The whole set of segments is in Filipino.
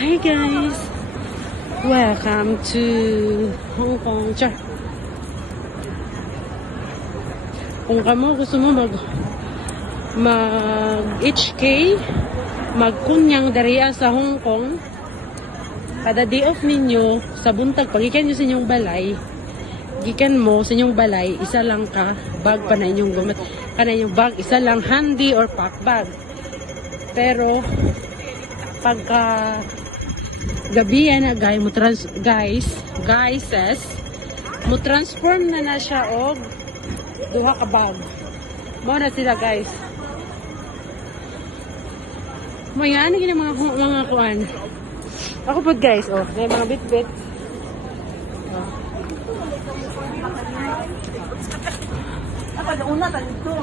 Hi guys! Welcome to Hong Kong. Char. Kung kamo gusto mo mag HK, magkunyang dariya sa Hong Kong, kada day off ninyo, sa buntag, pagikan nyo sa inyong balay, gikan mo sa inyong balay, isa lang ka, bag pa na inyong gumat. Kana inyong bag, isa lang handy or pack bag. Pero, pagka gabi yan, guys, mo transform na siya og duha ka bag. Mo na sila guys. Mo yan gini mga kuan. Ako po guys, oh, may mga bit-bit. Oh. Apa una tanito.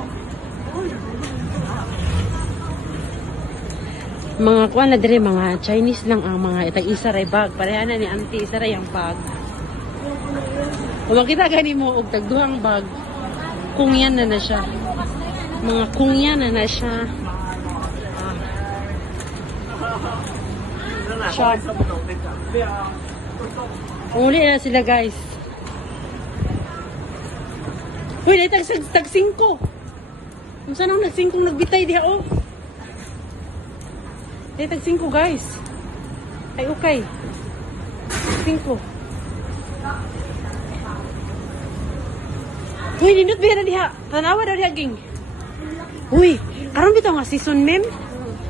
Mga kuan na dire, mga Chinese lang ang mga itag isa ray bag. Pareha na ni auntie isa ray ang bag. Kung makita gani mo og tagduhang bag, kung yan na siya. Mga kung yan na siya. Shop. Uli na sila guys. Uy, tag 5. Kung saan ang nag-5 nagbitay diha oh. Tag 5 guys. Ay okay. 5. Uy, nindot biya na diha. Tanawa daw diha ging. Uy, karon bitaw nga season mem.